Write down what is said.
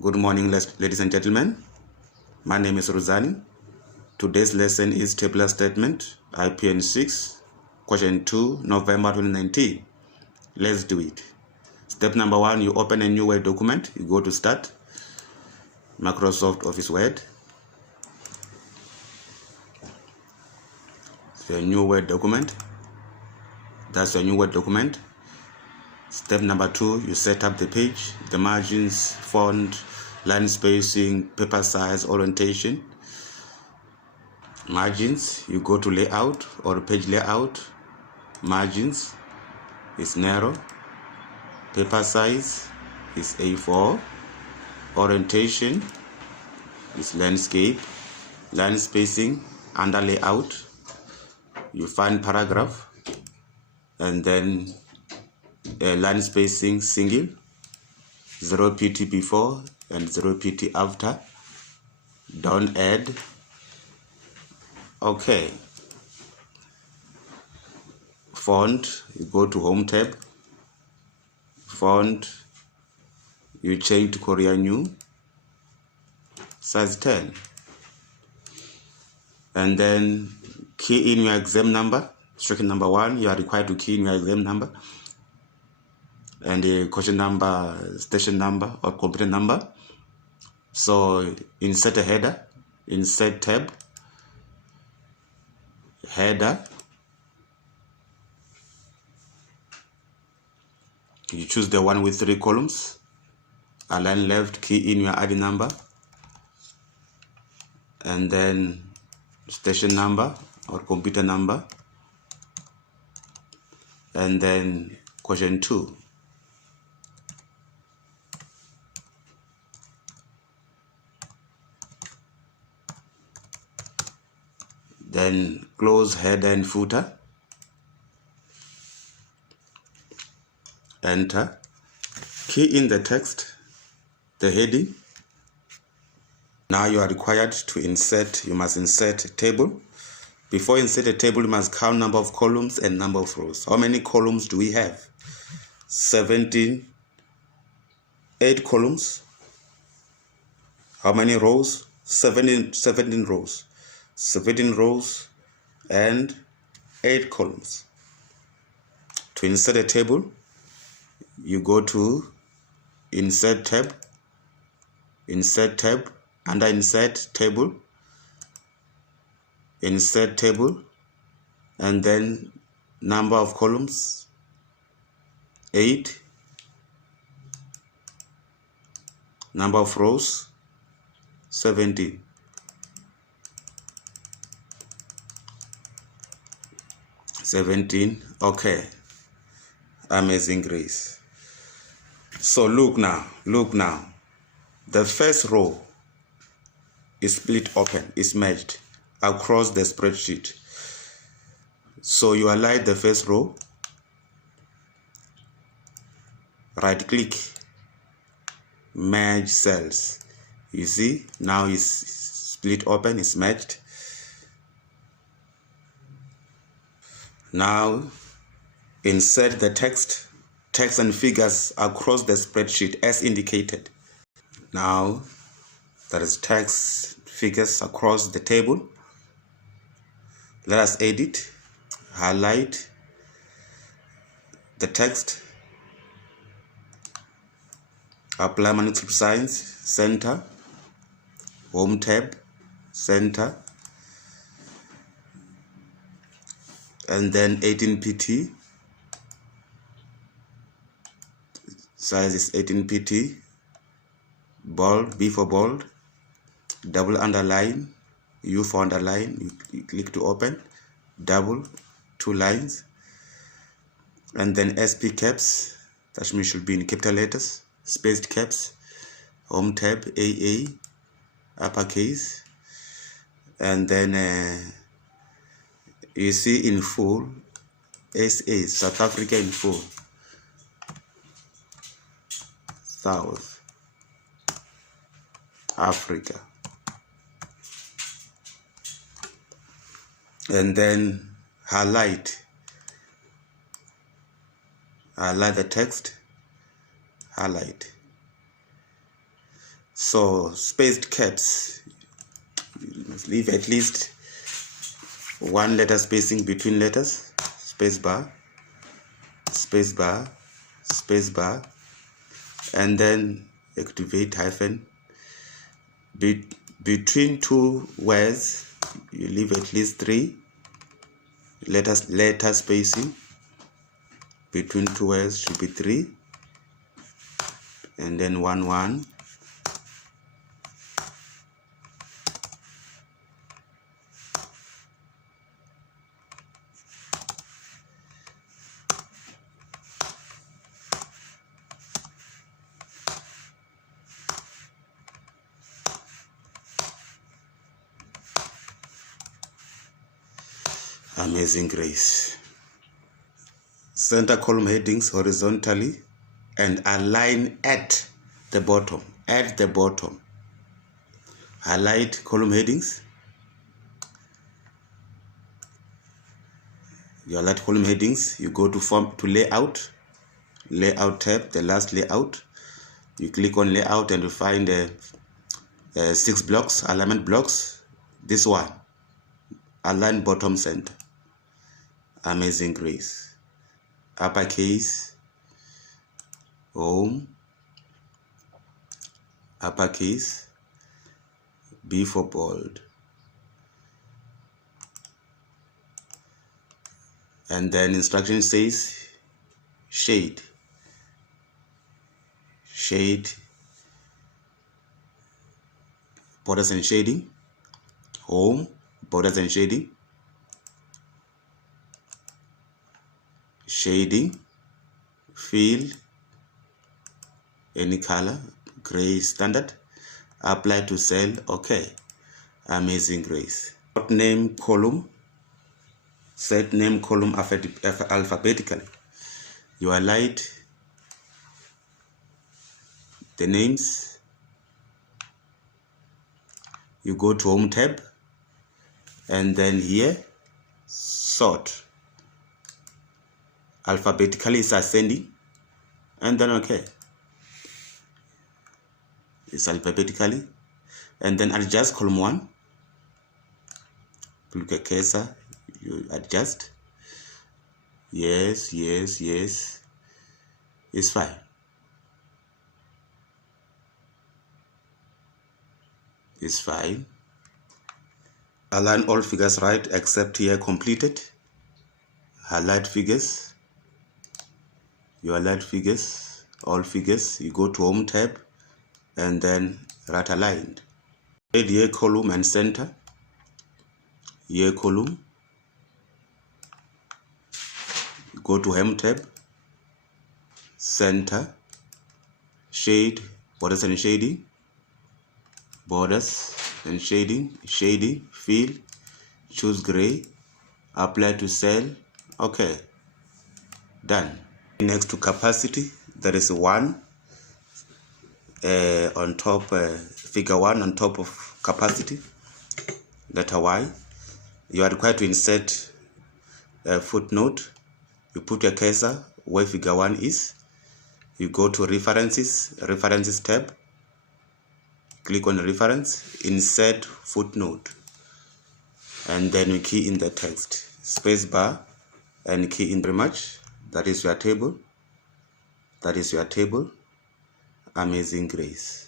Good morning, ladies and gentlemen. My name is Ruzani. Today's lesson is Tarbular Statement IPN6, question 2, November 2019. Let's do it. Step number 1, you open a new Word document. You go to Start, Microsoft Office Word. It's a new Word document. That's your new Word document. Step number 2, you set up the page, the margins, font, line spacing, paper size, orientation. Margins, you go to layout or page layout. Margins is narrow. Paper size is A4. Orientation is landscape. Line spacing under layout. You find paragraph and then line spacing single, 0 pt before and 0 pt after. Don't add. Okay. Font, you go to Home tab. Font, you change to Korea New, size 10. And then key in your exam number. Instruction number 1, you are required to key in your exam number and the question number, station number or computer number. So insert a header, insert tab, header. You choose the one with 3 columns. Align left, key in your ID number, and then station number or computer number, and then question 2. Then close header and footer. Enter. Key in the text, the heading. Now you are required to insert, you must insert a table. Before insert a table, you must count number of columns and number of rows. How many columns do we have? 17, 8 columns. How many rows? 17 rows. 17 rows and 8 columns. To insert a table, you go to Insert tab, under Insert Table, Insert Table, and then number of columns, 8, number of rows, 17. Okay. Amazing grace. So look now. The first row is split open, is merged across the spreadsheet. So you highlight the first row, right click, merge cells. You see, now it's split open, it's merged. Now insert the text and figures across the spreadsheet as indicated. Now there is text, figures across the table. Let us edit, highlight the text, apply manuscript size, center, Home tab, center, and then 18 pt, size is 18 pt, bold, B for bold, double underline, U for underline, you click to open, double, 2 lines, and then SP caps, that means should be in capital letters, spaced caps, Home tab, AA, uppercase, and then you see in full, SA, South Africa in full, South Africa, and then highlight the text, highlight, So spaced caps, you must leave at least 1 letter spacing between letters. Space bar, space bar, space bar, and then activate hyphen. Between 2 words, you leave at least 3 letter spacing. Between 2 words should be 3, and then 1 1. Amazing grace. Center column headings horizontally and align at the bottom. At the bottom. Highlight column headings. You highlight column headings. You go to form to layout. Layout tab, the last layout. You click on layout and you find 6 blocks, alignment blocks. This one. Align bottom center. Amazing grace. Uppercase, home, uppercase, B for bold, and then instruction says shade, shade, borders and shading, home, borders and shading, shading, fill, any color, gray standard, apply to cell, okay. Amazing grace. Name column, set name column alphabetically. You highlight the names, you go to home tab, and then here, sort. Alphabetically is ascending, and then okay. It's alphabetically, and then adjust column 1. Look at cursor, you adjust. Yes, yes, yes. It's fine. It's fine. Align all figures right except here completed. Highlight figures. You highlight figures, all figures. You go to home tab and then right aligned. Add year column and center. Year column. You go to home tab, center, shade, borders and shading, borders and shading, shading, fill, choose gray, apply to cell, okay, done. Next to capacity, there is 1 on top, figure 1 on top of capacity, letter Y. You are required to insert a footnote. You put your cursor where figure 1 is. You go to references tab, click on reference, insert footnote, and then we key in the text, space bar, and key in very much. That is your table. That is your table. Amazing grace.